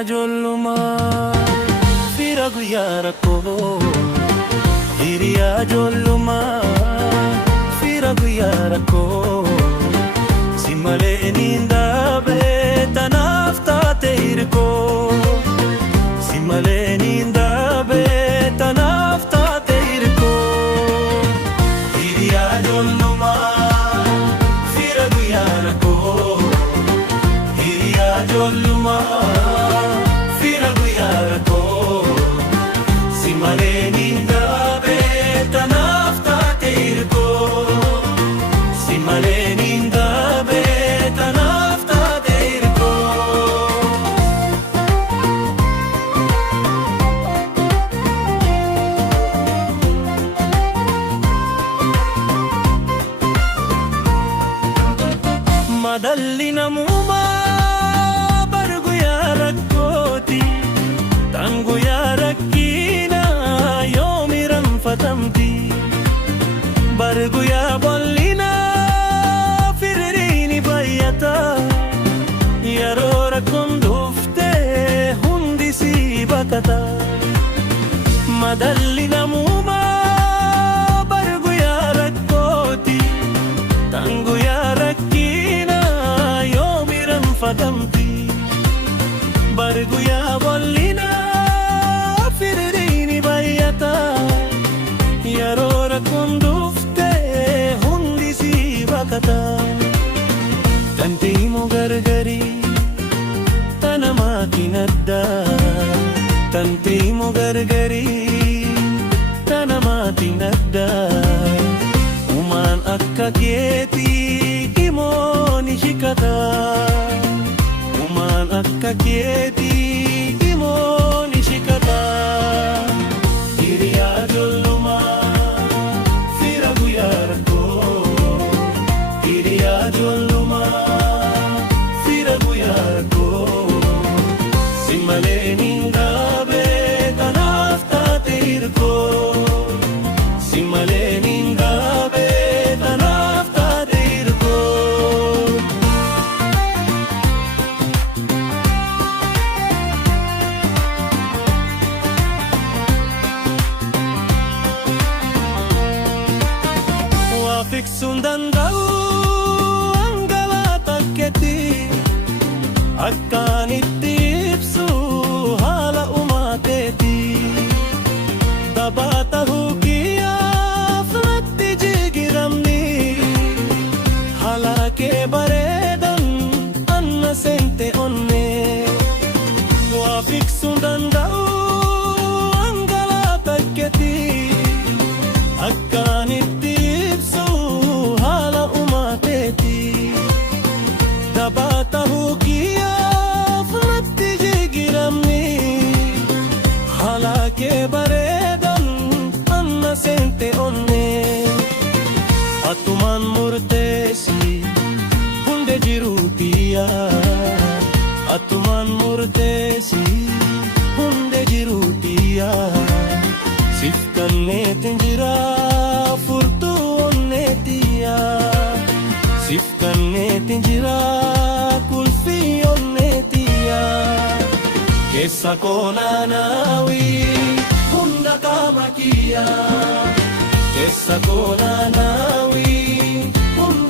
ijoollumaa fira guyyaa rakkoo. Hiriyaa ijoollumaa fira guyyaa rakkoo. Si malee niin dhaabee tanaaf taate hirkoo. Si malee niin dhaabee tanaaf taate hirkoo. Hiriyaa ijoollumaa fira guyyaa rakkoo. Hiriyaa ijoollumaa fira guyyaa rakkoo. Si malee niin dhaabee tanaaf taate hirkoo. Si malee niin dhaabee tanaaf taate hirkoo. Madalli namumaa bar guyyaa rakkooti. Tan guyyaa rakkinaa yoomi ranfatamti. Bar guyyaa bal'inaa firriini bayyata. Yeroo rakkoon dhuftee hundi si bakata. Madalli namumaa bar guyyaa rakkooti. Tan guyyaa rakkinaa yoomi ranfatamti. Bar guyyaa bal'inaa firriini bayyata. Yeroo rakkoon dhuftee hundi si bakata. Tantee immoo gargarii tana maatiin addaa. Tantee immoo gargarii tana maatiin addaa. Uumaan akka keetii immoo ni shikata. Uumaan akka keetii immoo ni shikata. Hiriyaa ijoollumaa fira guyyaa rakkoo. Hiriyaa ijoollumaa fira guyyaa rakkoo. Si malee niin dhaabee tanaaf taate hirkoo. Si malee niin dhaabee tanaaf taate hirkoo. Waa fiksuun danda'u hangalaa takkeetti. Akkaan itti ibsu haala uumateeti. Taphaa ta'uu kiyyaaf natti jigiramni. Haala kee bareedan anna seente onnee. Waa fiksuun danda'u hangalaa takkeetti. Akkaan itti ibsu haala uumateeti. Taphaa ta'uu kiyyaaf natti jigiramni. Haala kee bareedan anna seente onnee. Atumaan murteessi hunde jiruutiyaa. Atumaan murteessi hunde jiruutiyaa. Sif kanneetin jiraa furtuu onneetiyaa. Sif kanneetin jiraa kulfii onneetiyaa. Keessa koonaa naawii hunda qaama kiyyaa. Keessa koonaa naawii hunda